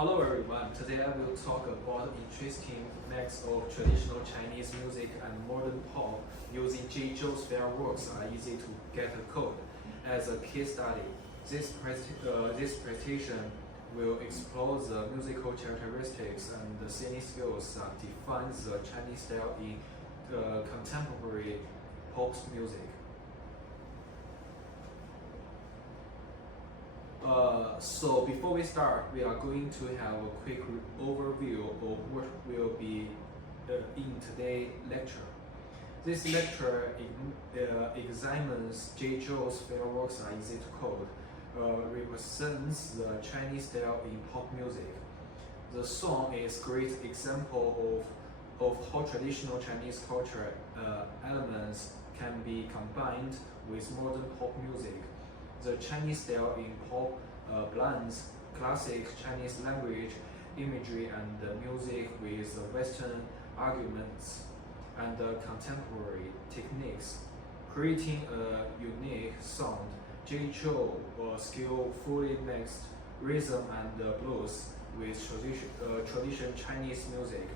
Hello everyone, today I will talk about interesting mix of traditional Chinese music and modern pop using Jay Chou's fireworks are easy to get a code. As a case study, this presentation will explore the musical characteristics and the singing skills that define the Chinese style in contemporary pop music. So before we start, we are going to have a quick overview of what will be in today's lecture. This lecture examines Jay Chou's fireworks are easy to code, represents the Chinese style in pop music. The song is a great example of how traditional Chinese culture elements can be combined with modern pop music. The Chinese style in pop blends classic Chinese language, imagery, and music with Western arguments and contemporary techniques, creating a unique sound. Jay Chou skillfully mixed rhythm and blues with traditional Chinese music,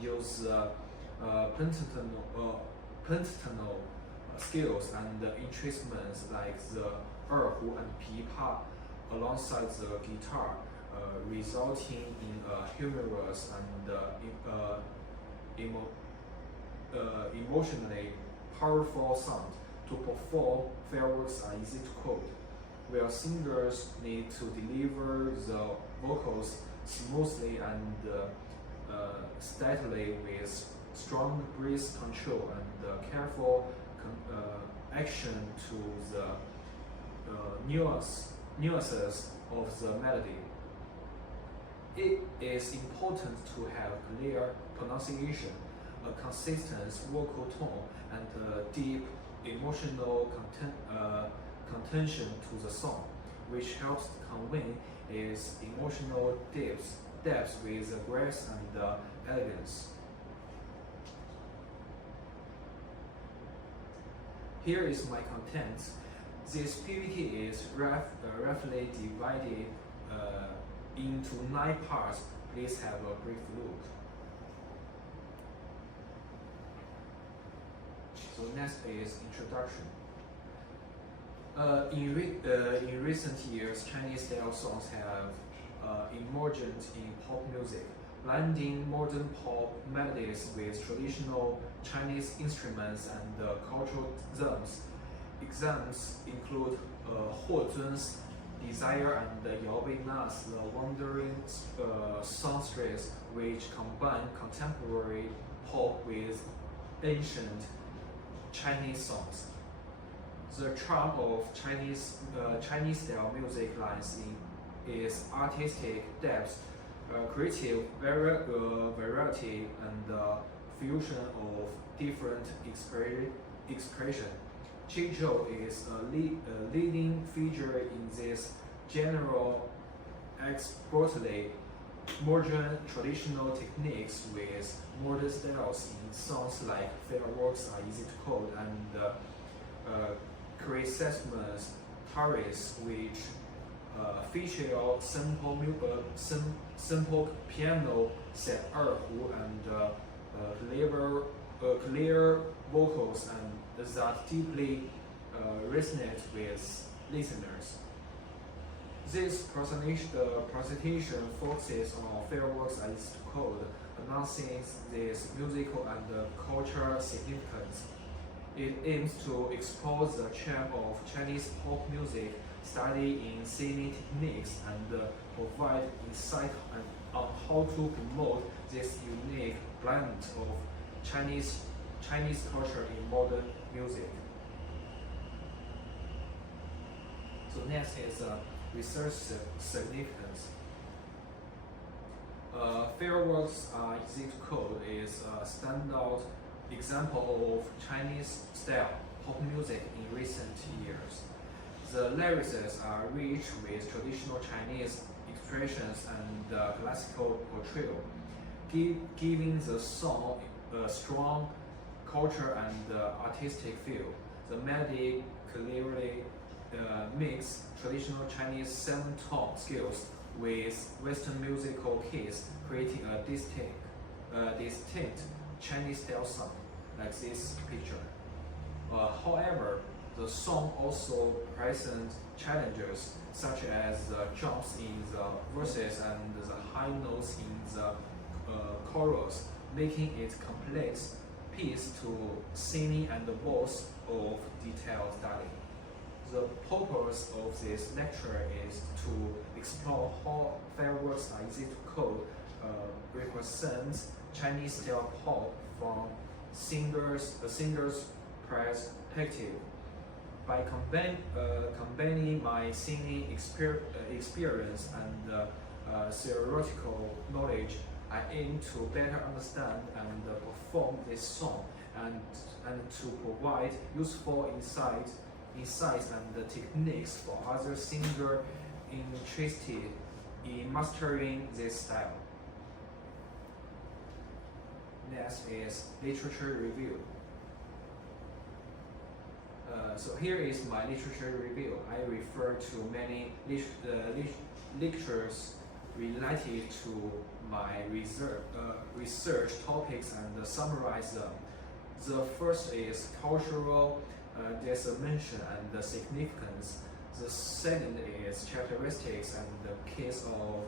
use pentatonic skills and instruments like the erhu and pipa alongside the guitar, resulting in a humorous and emotionally powerful sound. To perform, fireworks are easy to code, where singers need to deliver the vocals smoothly and steadily with strong breath control and careful action to the nuances of the melody. It is important to have clear pronunciation, a consistent vocal tone, and a deep emotional contention to the song, which helps convey its emotional depth with grace and elegance. Here is my content. This PPT is roughly divided into 9 parts. Please have a brief look. So next is introduction. In recent years, Chinese style songs have emerged in pop music, blending modern pop melodies with traditional Chinese instruments and cultural themes. Examples include Huo Zun's Desire and Yao Bei Na's The Wandering songstress, which combine contemporary pop with ancient Chinese songs. The charm of Chinese style music lies in its artistic depth, creative variety, and fusion of different expression. Jay Chou is a leading figure in this genre, expertly merging traditional techniques with modern styles in songs like Fireworks Are Easy to Code and Christmas Taris, which feature simple piano set erhu and clear vocals and that deeply resonate with listeners. This presentation focuses on Fireworks Are Easy to Code, announcing this musical and cultural significance. It aims to explore the charm of Chinese pop music, study in singing techniques, and provide insight on how to promote this unique blend of Chinese culture in modern music. So next is research significance. Fireworks Are Easy to Code is a standout example of Chinese style pop music in recent years. The lyrics are rich with traditional Chinese expressions and classical portrayal, giving the song a strong culture and artistic feel. The melody clearly mix traditional Chinese 7-tone scales with Western musical keys, creating a distinct Chinese-style sound, like this picture. However, the song also presents challenges such as the jumps in the verses and the high notes in the chorus, making it complex piece to singing and both of detailed study. The purpose of this lecture is to explore how fireworks are easy to code represent Chinese-style pop from a singer's perspective. By combining my singing experience and theoretical knowledge, I aim to better understand and perform this song and to provide useful insights and techniques for other singers interested in mastering this style. Next is literature review. So here is my literature review. I refer to many lectures related to my research topics and summarize them. The first is cultural dimension and significance. The second is characteristics and the case of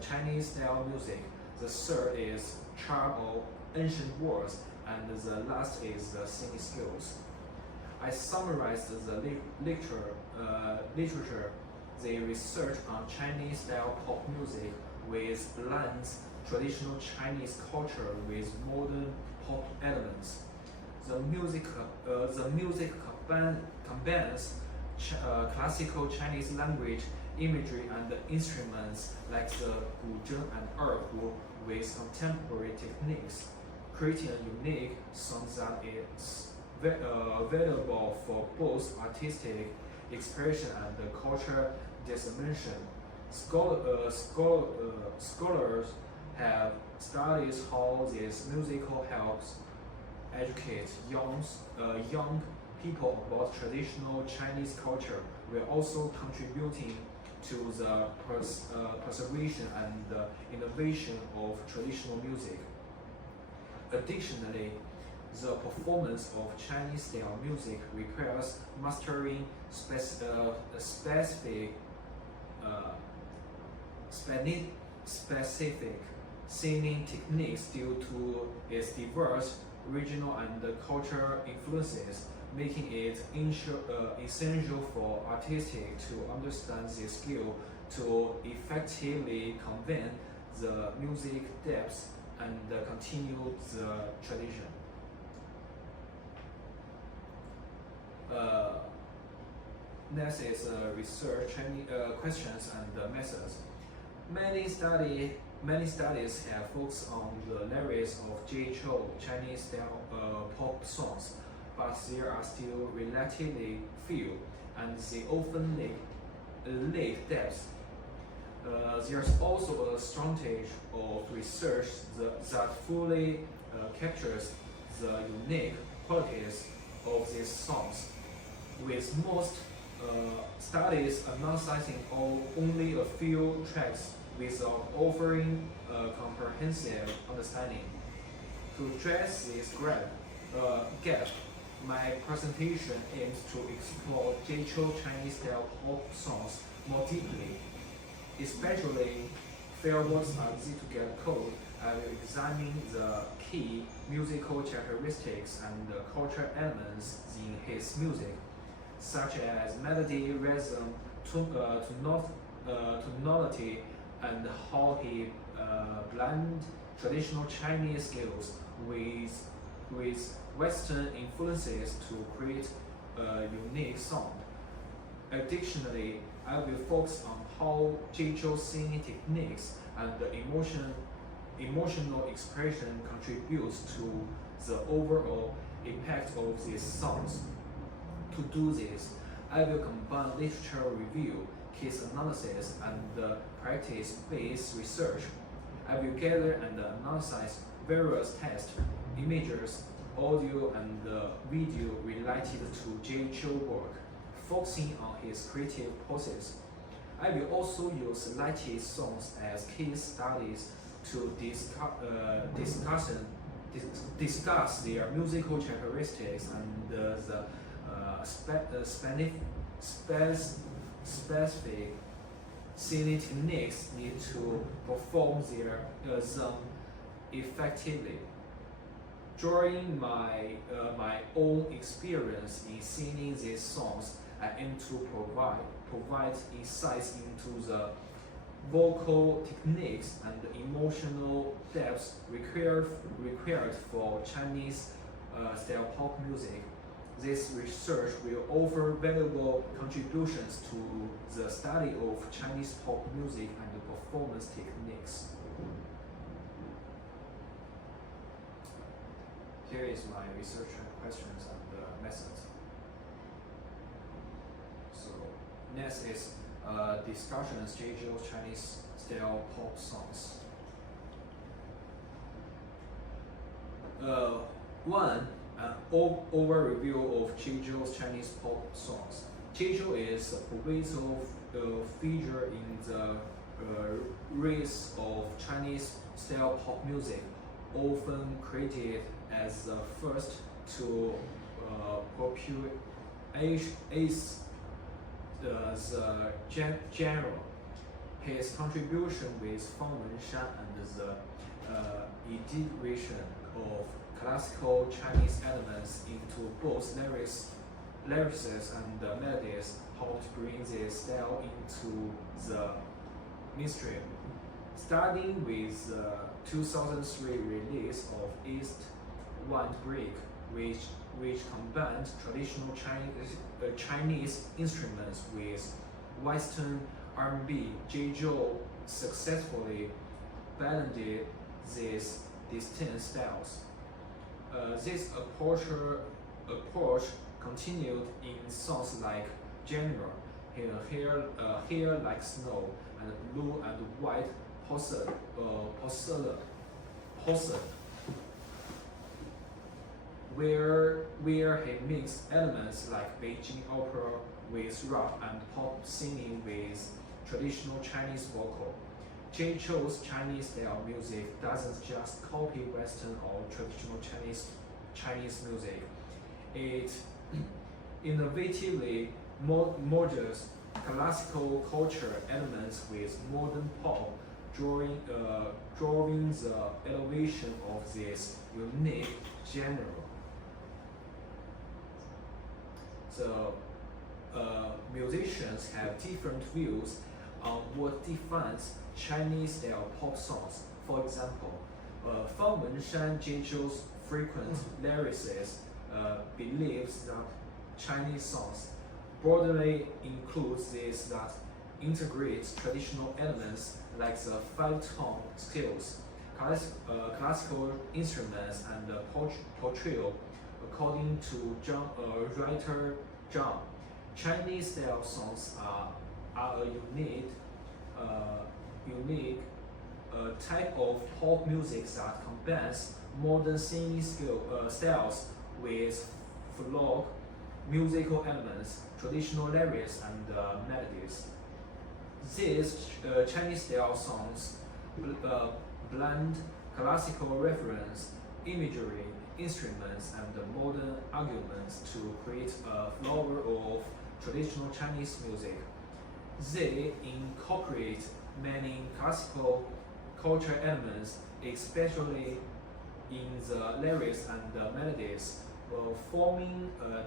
Chinese style music. The third is charm of ancient words, and the last is the singing skills. I summarized the literature, the research on Chinese style pop music with blends traditional Chinese culture with modern pop elements. The music combines classical Chinese language, imagery, and instruments like the guzheng and erhu with contemporary techniques, creating a unique song that is available for both artistic expression and cultural dimension. Scholars have studied how this musical helps educate young people about traditional Chinese culture, while also contributing to the preservation and innovation of traditional music. Additionally, the performance of Chinese style music requires mastering specific singing techniques due to its diverse regional and cultural influences, making it essential for artists to understand this skill to effectively convey the music depth and continue the tradition. Next is research questions and methods. Many studies have focused on the lyrics of Jay Chou Chinese style pop songs, but there are still relatively few, and they often lack depth. There's also a shortage of research that fully captures the unique qualities of these songs, with most studies analyzing only a few tracks without offering a comprehensive understanding. To address this gap, my presentation aims to explore Jay Chou Chinese style pop songs more deeply. Especially fireworks are easy to get code. I will examine the key musical characteristics and the cultural elements in his music, such as melody, rhythm, tonality, and how he blends traditional Chinese skills with Western influences to create a unique sound. Additionally, I will focus on how Jay Chou's singing techniques and the emotional expression contributes to the overall impact of these songs. To do this, I will combine literature review, case analysis, and practice-based research. I will gather and analyze various text, images, audio, and video related to Jay Chou's work, focusing on his creative process. I will also use latest songs as case studies to discuss their musical characteristics and the specific singing techniques need to perform them effectively. During my own experience in singing these songs, I aim to provide insights into the vocal techniques and the emotional depth required for Chinese style pop music. This research will offer valuable contributions to the study of Chinese pop music and performance techniques. Here is my research questions and methods. So next is discussions Jay Chou's Chinese style pop songs. One, an overview of Jay Chou's Chinese pop songs. Jay Chou is a pervasive figure in the race of Chinese style pop music, often credited as the first to popularize the genre. His contribution with Fang Wenshan and the integration of classical Chinese elements into both lyrics and melodies helped bring this style into the mainstream. Starting with the 2003 release of East Wind Break, which combined traditional Chinese instruments with Western R&B, Jay Chou successfully blended these distinct styles. This approach continued in songs like General, Hair Like Snow, and Blue and White Porcelain, where he mixed elements like Beijing opera with rap and pop singing with traditional Chinese vocal. Jay Chou's Chinese style music doesn't just copy Western or traditional Chinese music. It innovatively merges classical culture elements with modern pop, drawing the elevation of this unique genre. So, musicians have different views on what defines Chinese style pop songs. For example, Fang Wenshan, Jay Chou's frequent lyricist, believes that Chinese songs broadly includes these that integrates traditional elements like the five-tone scales, classical instruments, and portrayal. According to writer Zhang, Chinese style songs are a unique type of pop music that combines modern singing styles with folk musical elements, traditional lyrics, and melodies. These Chinese style songs blend classical reference, imagery, instruments, and modern arguments to create a flower of traditional Chinese music. They incorporate many classical culture elements, especially in the lyrics and the melodies, forming a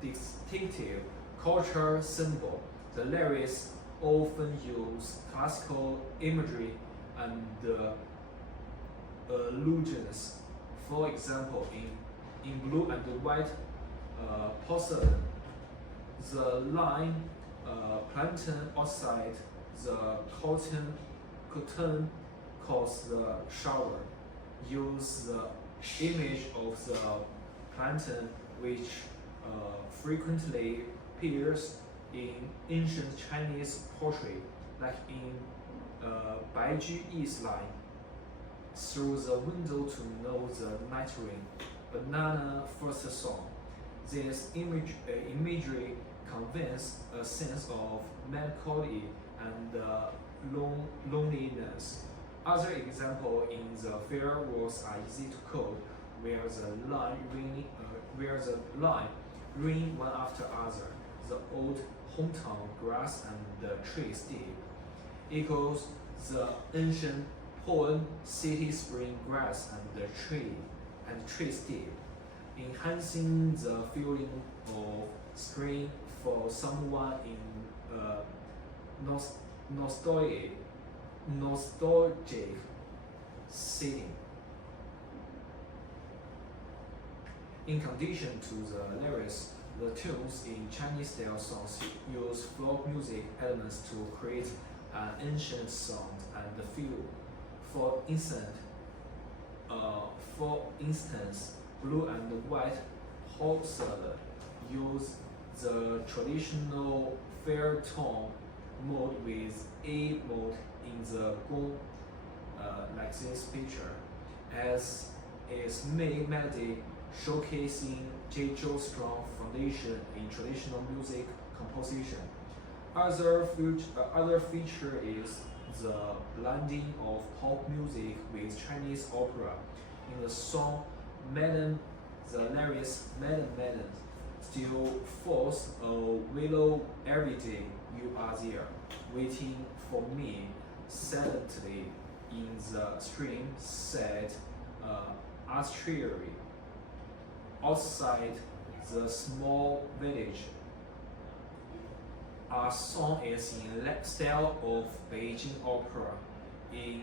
distinctive culture symbol. The lyrics often use classical imagery and allusions. For example, in Blue and White Porcelain, the line plantain outside the curtain cause the shower use the image of the plantain, which frequently appears in ancient Chinese poetry, like in Baiji Yi's line, through the window to know the night rain, Banana First Song. This imagery conveys a sense of melancholy and loneliness. Other examples in the fireworks are easy to quote, where the line rain one after other. The old hometown grass and the tree steep echoes the ancient poem city spring grass and the tree steep, enhancing the feeling of spring for someone in nostalgic setting. In addition to the lyrics, the tunes in Chinese-style songs use folk music elements to create an ancient sound and feel. For instance, blue and white hot salad use the traditional fair tone mode with A mode in the gong, like this picture, as its main melody, showcasing Jay Chou's strong foundation in traditional music composition. Other feature is the blending of pop music with Chinese opera. In the song Melon, the lyrics Melon still falls a willow every day. You are there, waiting for me silently in the stream, said archery. Outside the small village, our song is in style of Beijing opera, in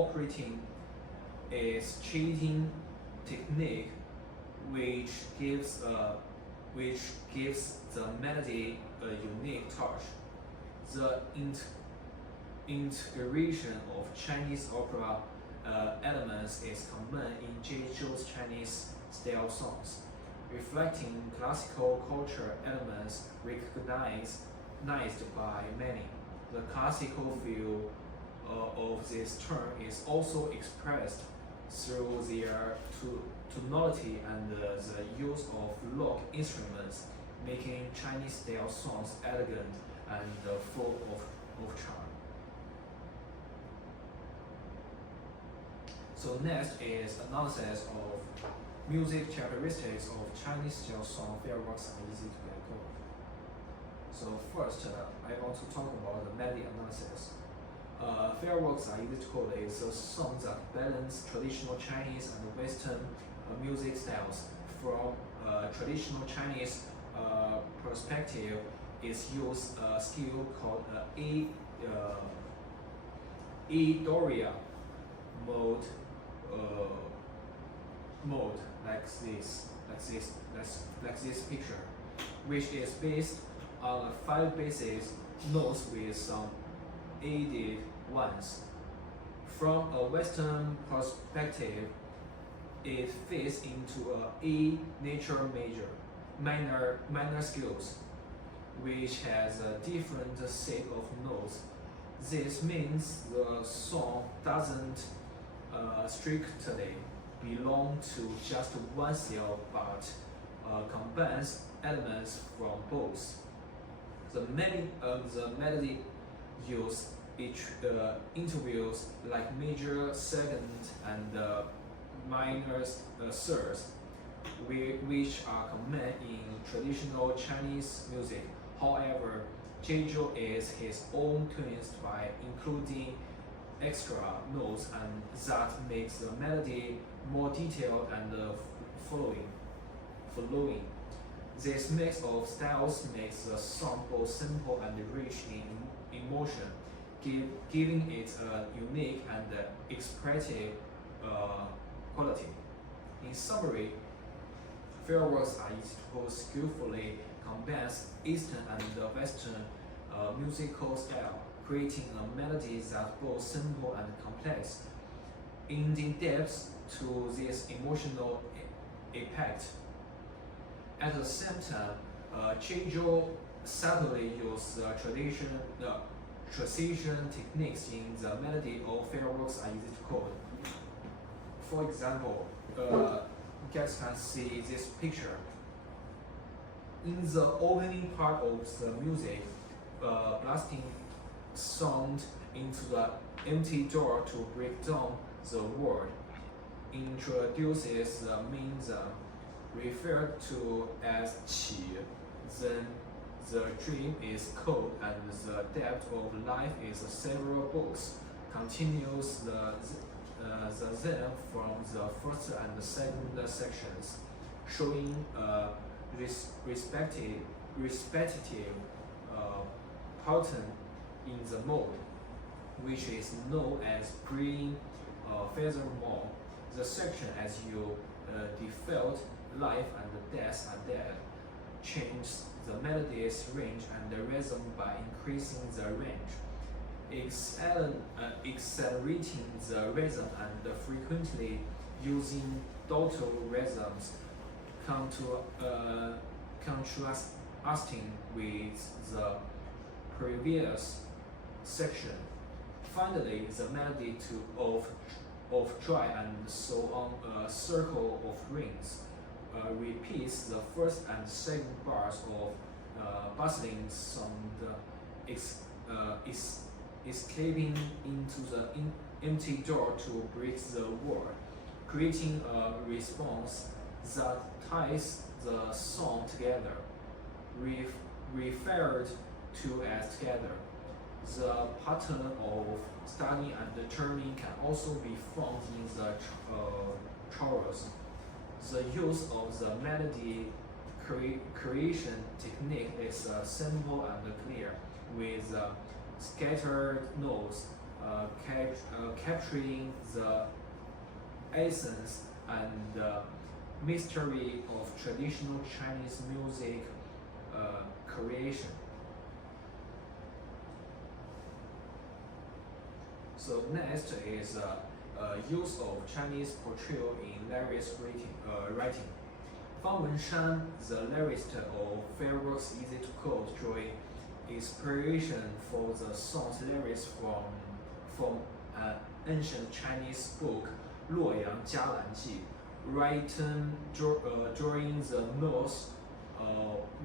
operating its cheating technique, which gives the melody a unique touch. The integration of Chinese opera elements is common in Jay Chou's Chinese style songs, reflecting classical culture elements recognized by many. The classical feel of this term is also expressed through their tonality and the use of lock instruments, making Chinese style songs elegant and full of charm. So next is analysis of music characteristics of Chinese style song. Fireworks are easy to let go. So first, I want to talk about the melody analysis. Fireworks are easy to code is a song that balance traditional Chinese and Western music styles. From traditional Chinese perspective, is used a skill called Doria mode. Mode like this picture, which is based on 5 basis notes with some added ones. From a Western perspective, it fits into A nature minor scales, which has a different set of notes. This means the song doesn't strictly belong to just one scale, but combines elements from both. The melody use intervals like major, second, and minor thirds, which are common in traditional Chinese music. However, Jay Chou is his own twist by including extra notes, and that makes the melody more detailed and flowing. This mix of styles makes the song both simple and rich in emotion, giving it a unique and expressive quality. In summary, fireworks are easy to code skillfully combines Eastern and Western musical style, creating a melody that's both simple and complex, adding depth to this emotional impact. At the same time, Jay Chou subtly uses precision techniques in the melody of fireworks are easy to code. For example, you guys can see this picture. In the opening part of the music, blasting sound into the empty door to break down the world introduces the main theme, referred to as qi. Then the dream is cold and the depth of life is several books. Continues the theme from the first and second sections, showing respective pattern in the mode, which is known as green. Furthermore, the section as you default life and death are dead changes the melody's range and the rhythm by increasing the range, accelerating the rhythm and frequently using total rhythms, contrasting with the previous section. Finally, the melody of joy and so on, a circle of rings, repeats the first and second bars of bustling sound, escaping into the empty door to break the world, creating a response that ties the song together, referred to as together. The pattern of starting and turning can also be found in the chorus. The use of the melody creation technique is simple and clear, with scattered notes capturing the essence and mystery of traditional Chinese music creation. So next is use of Chinese portrayal in lyrics writing. Fang Wenshan, the lyricist of Fairworks Easy to Quote, drew inspiration for the song's lyrics from an ancient Chinese book, 洛阳嘉兰记, written during the North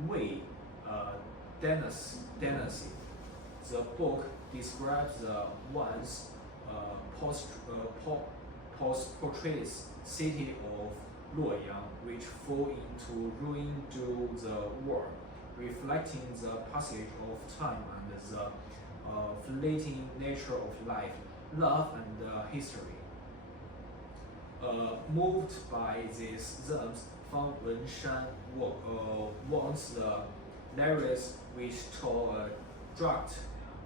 Wei dynasty. The book describes the once portrays city of Luoyang, which fell into ruin due to the war, reflecting the passage of time and the fleeting nature of life, love, and history. Moved by these themes, Fang Wenshan wants the lyrics which told a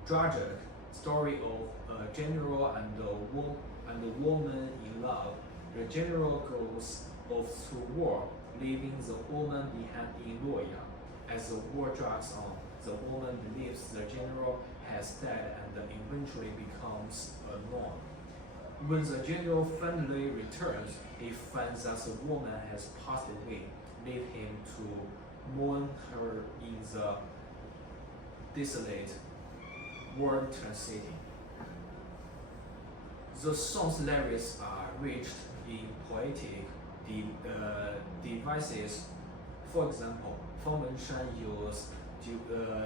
tragic story of a general and a woman in love. The general goes off to war, leaving the woman behind in Luoyang. As the war drags on, the woman believes the general has died and eventually becomes a nun. When the general finally returns, he finds that the woman has passed away, leaving him to mourn her in the desolate war-torn city. The song's lyrics are rich in poetic devices. For example, Fang Wenshan used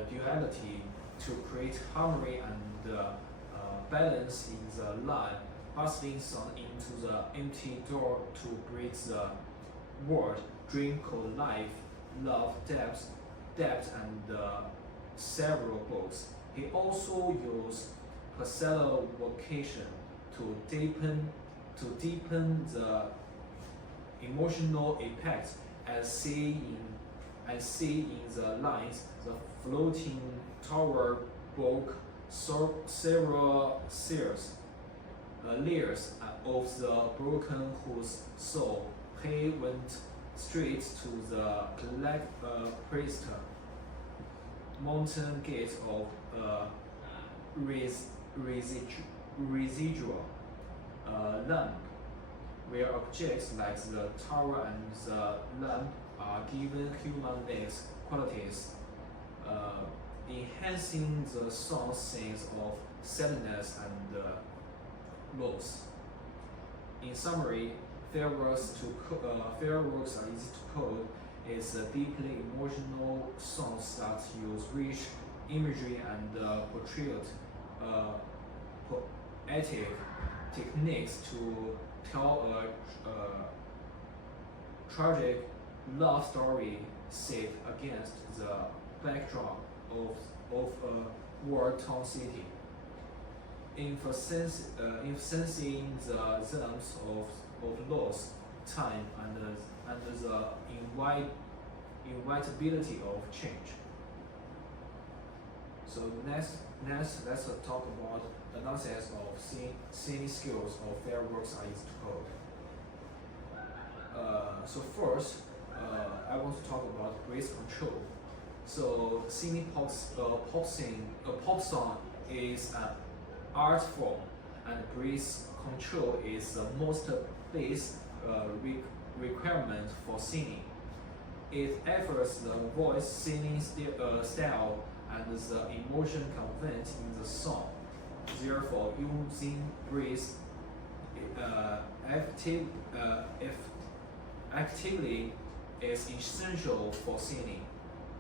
duality to create harmony and balance in the line, bustling sound into the empty door to break the word, dream called life, love, depth, and several books. He also used personification to deepen the emotional impact as seen in the lines. The floating tower broke several layers of the broken whose soul. He went straight to the black priest mountain gate of residual lamp, where objects like the tower and the lamp are given human-like qualities, enhancing the song's sense of sadness and loss. In summary, Fairworks Are Easy to Code is deeply emotional songs that use rich imagery and poetic techniques to tell a tragic love story set against the backdrop of a war-torn city, emphasizing the themes of loss, time, and the inevitability of change. So next, let's talk about the analysis of singing skills of fireworks are easy to code. So first, I want to talk about breath control. So singing pop song is an art form, and breath control is the most basic requirement for singing. It offers the voice singing style and the emotion conveyed in the song. Therefore, using breath actively is essential for singing.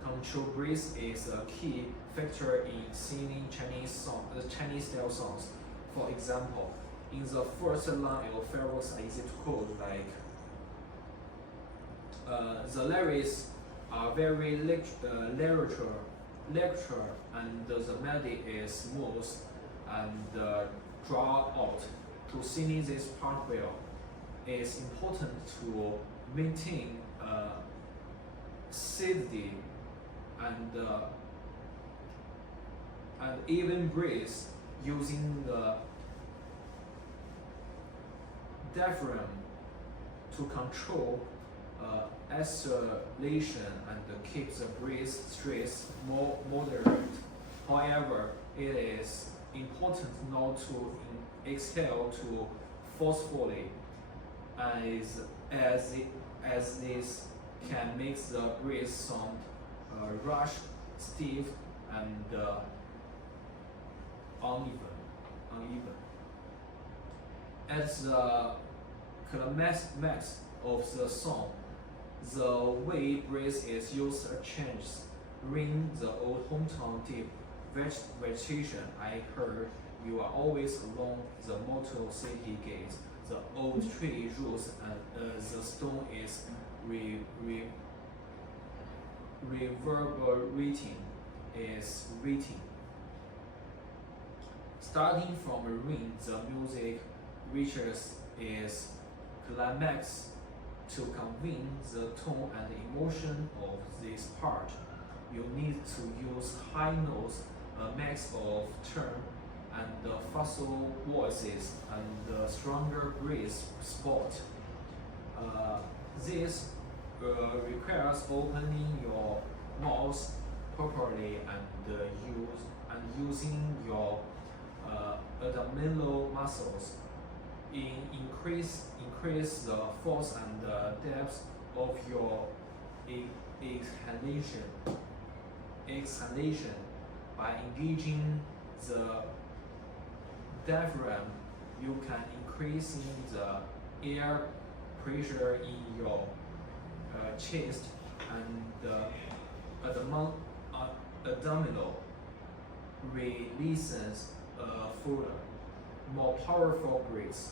Controlled breath is a key factor in singing Chinese style songs. For example, in the first line of fireworks are easy to quote, like the lyrics are very literature, and the melody is smooth and draw out. To sing this part well, it's important to maintain steady and even breath using the diaphragm to control acceleration and keep the breath stress more moderate. However, it is important not to exhale too forcefully, as this can make the breath sound rushed, stiff, and uneven. At the climax of the song, the way breath is used changes. In the old hometown deep vegetation, I heard you are always along the mortal city gate. The old tree roots and the stone is reverberating, is waiting. Starting from a ring, the music reaches its climax. To convey the tone and emotion of this part, you need to use high notes, a mix of term and facile voices, and stronger breath spot. This requires opening your mouth properly and using your abdominal muscles. Increase the force and depth of your exhalation by engaging the diaphragm. You can increase the air pressure in your chest and abdominal releases fuller, more powerful breaths.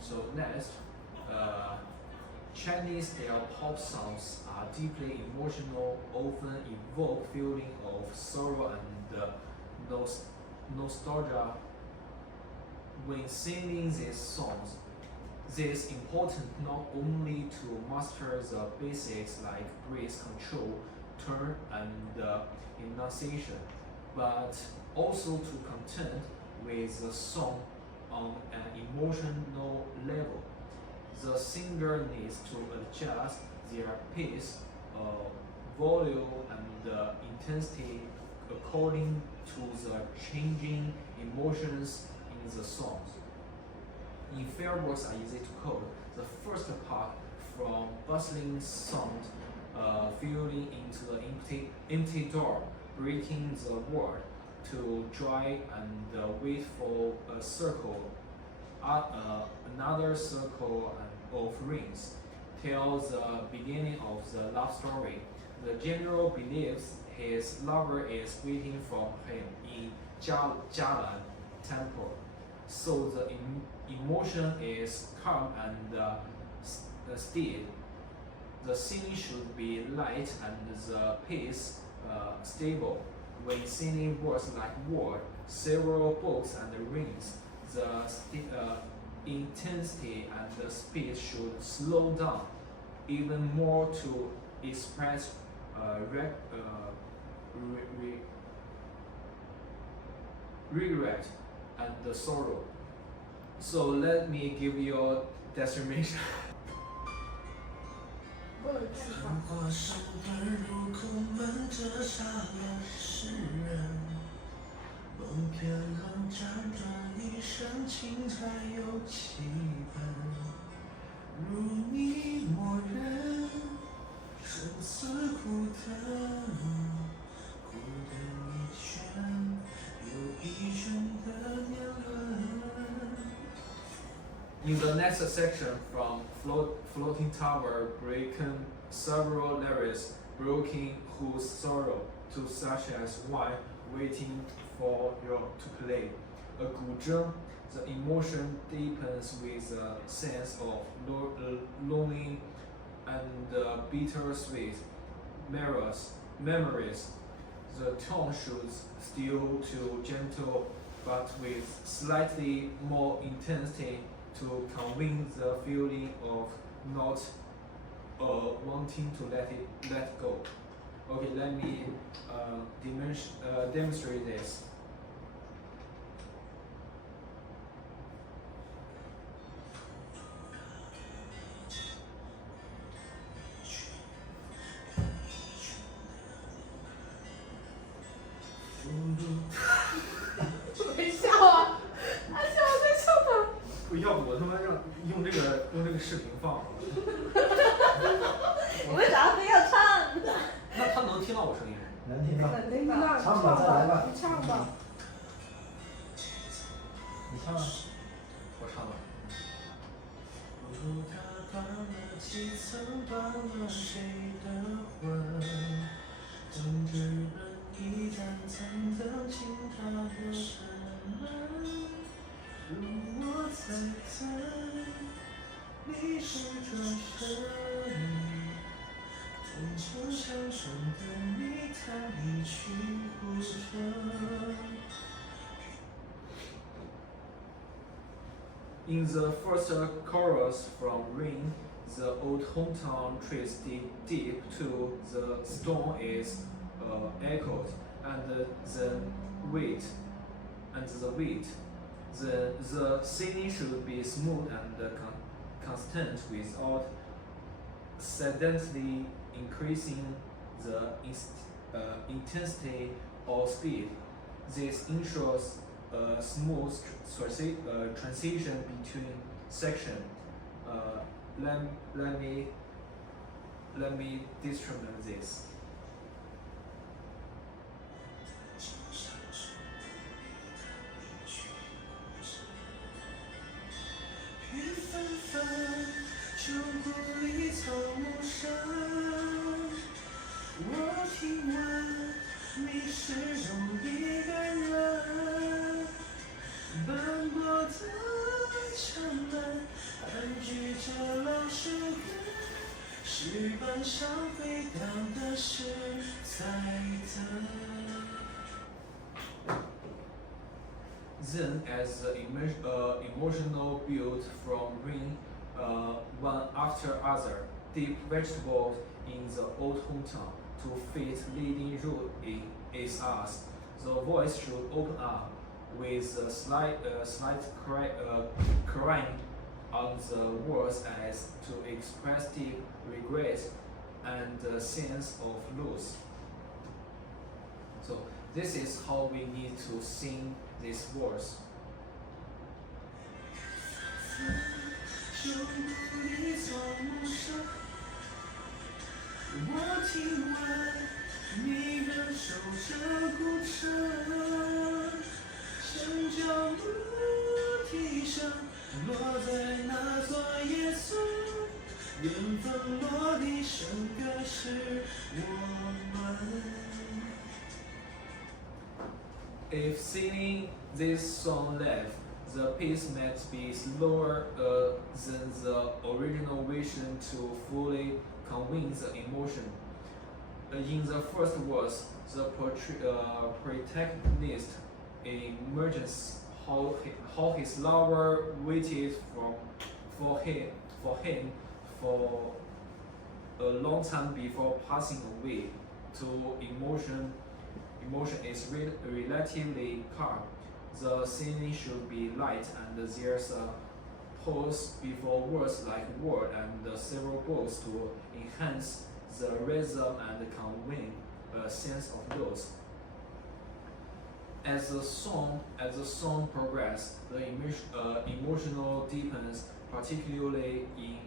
So next, Chinese style pop songs are deeply emotional, often evoke feeling of sorrow and nostalgia. When singing these songs, it is important not only to master the basics like breath control, turn, and enunciation, but also to contend with the song on an emotional level. The singer needs to adjust their pace, volume, and intensity according to the changing emotions in the songs. In fireworks are easy to code, the first part from bustling sound filling into the empty door, breaking the word to dry and wait for a circle, another circle of rings. tells the beginning of the love story. The general believes his lover is waiting for him in Jalan temple. So the emotion is calm and steady. The scene should be light and the pace stable. When singing words like word, several books and rings, the intensity and the speed should slow down even more to express regret and the sorrow. So let me give you a decimation. 繁华手段入口闷着沙漏诗人，梦偏冷辗转一生情才有期盼，如你默认生死苦等，孤单一圈又一圈的年轮。 In the next section, from floating tower, breaking several lyrics, broken whose sorrow, to such as why waiting for you to play. A 古筝, the emotion deepens with a sense of longing and bittersweet memories. The tone should still to gentle, but with slightly more intensity to convey the feeling of not wanting to let go. Okay, let me demonstrate this.别笑啊！他笑我在笑他。不要不我他妈用这个视频放。你为啥非要唱？那他能听到我声音吗？能听到。能听到。唱吧，再来吧。你唱吧。你唱啊。我唱吧。不它断了几层，断了谁的魂？等着人一盏盏灯进他的身门。如我在等，你是转身，等成相守的你，弹一曲古筝。 In the first chorus from Rain, the old hometown trace deep to the stone is echoed, and the weight. The singing should be smooth and constant without suddenly increasing the intensity or speed. This ensures a smooth transition between sections. Let me determine this. 雨纷纷，旧故里草木深。我听闻你始终一个人，斑驳的城门，盘踞着老树根，石板上飞荡的是在等。 Then, as the emotional build from Rain, one after other, deep vegetables in the old hometown to fit leading root is us. The voice should open up with a slight crying on the words as to express deep regret and a sense of loss. So this is how we need to sing these words. 旧故里草木深，我听闻你仍守着古城，城角牧笛声落在那座夜宿，缘分落地生根是我们。If singing this song live, the pace might be slower than the original version to fully convey the emotion. In the first verse, the protagonist emerges how his lover waited for him for a long time before passing away. To emotion is relatively calm. The scene should be light, and there's a pause before words like word and several balls to enhance the rhythm and convey a sense of loss. As the song progresses, the emotional deepens, particularly in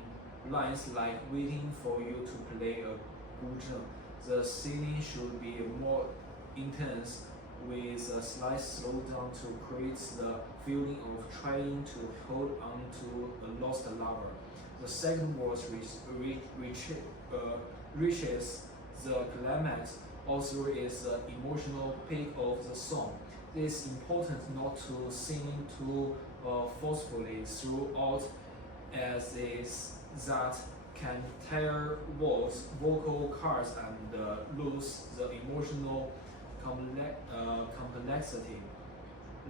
lines like "waiting for you to play a guzheng." The singing should be more intense, with a slight slowdown to create the feeling of trying to hold on to a lost lover. The second verse reaches the climax, also is the emotional peak of the song. It is important not to sing too forcefully throughout, as is that can tire vocal cords and lose the emotional complexity.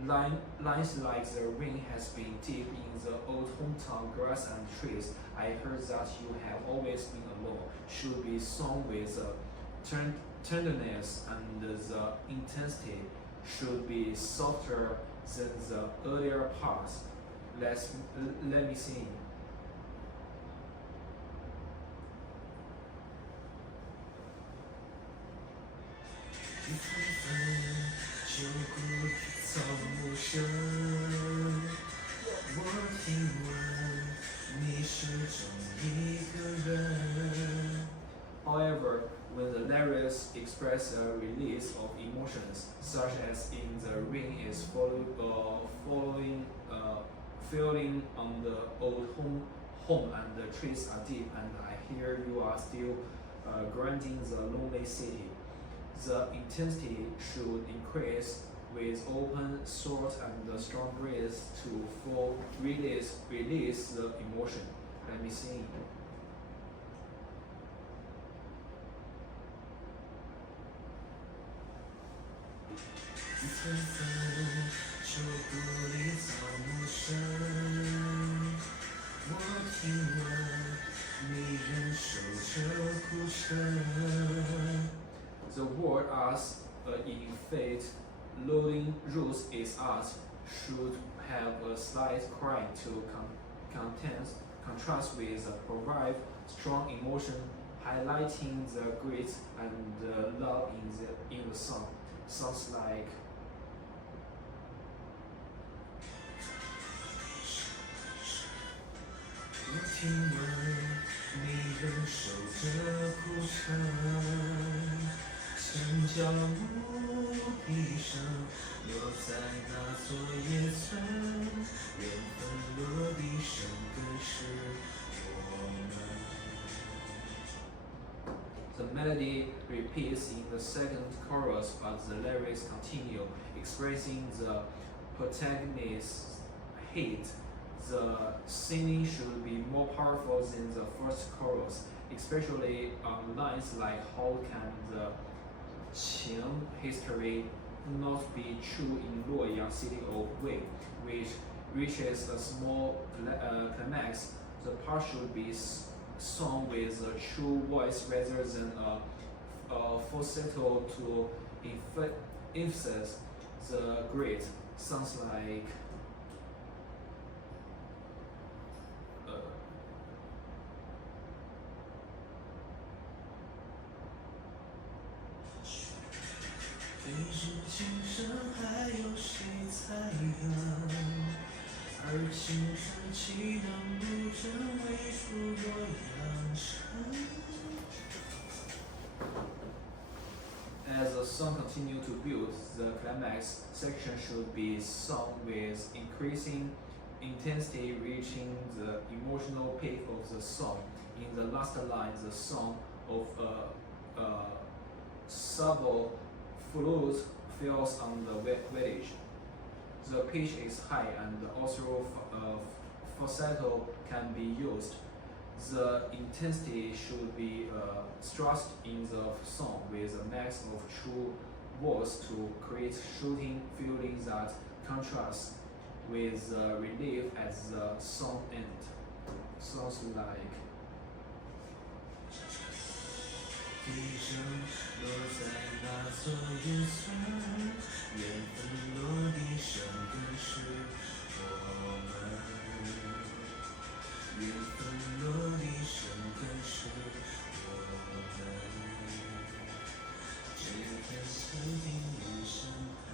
Lines like "the rain has been deep in the old hometown grass and trees. I heard that you have always been alone" should be sung with tenderness, and the intensity should be softer than the earlier parts. Let me sing. 一纷纷，旧故草木深。我听闻你始终一个人。 However, when the lyrics express a release of emotions, such as in "the rain is falling on the old home and the trees are deep, and I hear you are still grinding the lonely city," the intensity should increase with open throat and strong breath to release the emotion. Let me sing. 一纷纷，旧故里草木深。我听闻你仍守着孤城。 The word as in fate, loading roots is art, should have a slight cry to contrast with provide strong emotion, highlighting the grit and love in the song. Sounds like. 我听闻你仍守着孤城。 墙角墓地上，落在那座野村，缘分落地生根是我们。 The melody repeats in the second chorus, but the lyrics continue, expressing the protagonist's hate. The singing should be more powerful than the first chorus, especially on lines like "How can the Qing history not be true in Luoyang city of Wei," which reaches a small climax. The part should be sung with a true voice rather than a falsetto to emphasize the grit. Sounds like. 飞至今生，还有谁猜得？而青春期的路正为数落阳城。 As the song continues to build, the climax section should be sung with increasing intensity, reaching the emotional peak of the song. In the last line, the song of subtle flute fills on the village. The pitch is high and also falsetto can be used. The intensity should be stressed in the song with a mix of true voice to create shooting feeling that contrasts with the relief at the song end. Sounds like 笛声落在那座云层，缘分落地生根是我们，缘分落地生根是我们，这片心底人生海。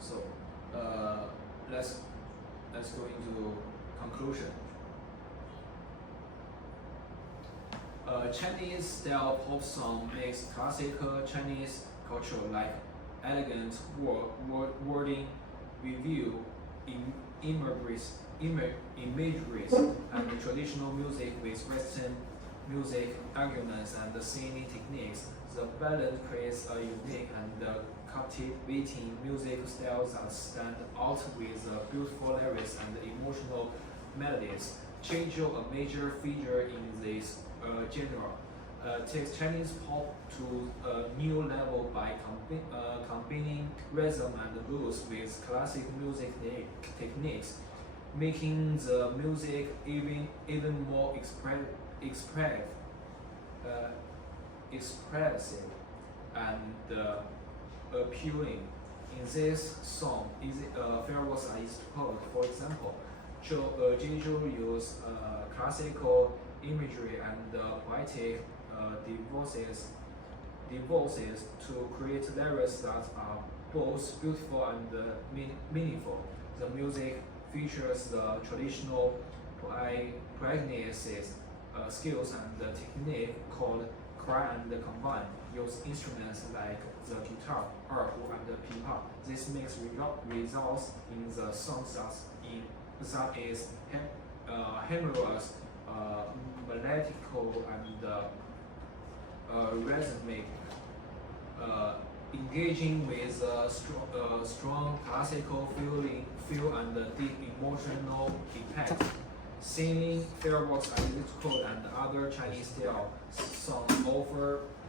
So, let's go into conclusion. Chinese style pop song makes classical Chinese culture like elegant wording, review, imageries, and traditional music with Western music arguments and singing techniques. The balance creates a unique and captivating music style that stand out with beautiful lyrics and emotional melodies. Jay Chou, a major figure in this genre, takes Chinese pop to a new level by combining rhythm and blues with classic music techniques, making the music even more expressive and appealing. In this song, Farewells Are East Coast, for example, Jay Chou used classical imagery and poetic devices to create lyrics that are both beautiful and meaningful. The music features the traditional practices, skills and technique called cry and combine. Use instruments like the guitar, erhu, and pipa. This makes results in the song that is humorous, melodical, and rhythmic, engaging with strong classical feel and deep emotional impact. Singing Farewells Are East Coast and other Chinese style songs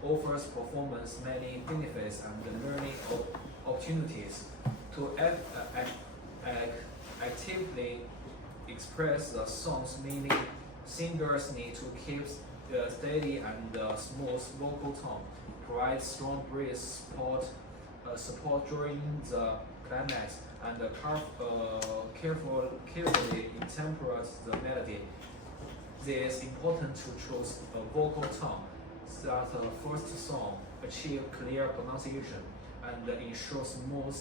offers performance many benefits and learning opportunities. To actively express the song's meaning, singers need to keep steady and smooth vocal tone, provide strong breath support during the climax, and carefully interpret the melody. It is important to choose a vocal tone that the first song achieve clear pronunciation and ensure smooth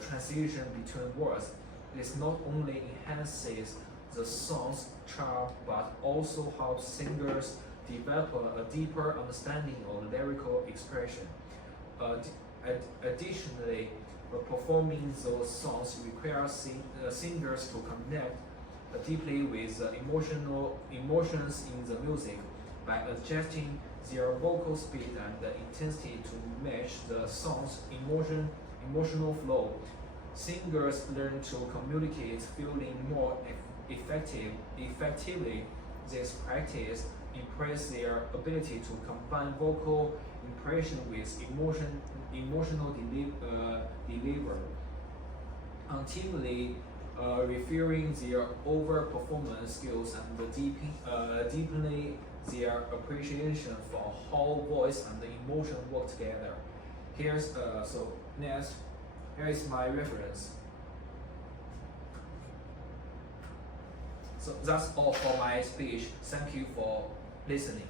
transition between words. This not only enhances the song's charm but also helps singers develop a deeper understanding of lyrical expression. Additionally, performing those songs requires singers to connect deeply with emotions in the music by adjusting their vocal speed and intensity to match the song's emotional flow. Singers learn to communicate feeling more effectively. This practice improves their ability to combine vocal impression with emotional delivery, ultimately revealing their over-performance skills and deepening their appreciation for how voice and emotion work together. Here is my reference. So that's all for my speech. Thank you for listening.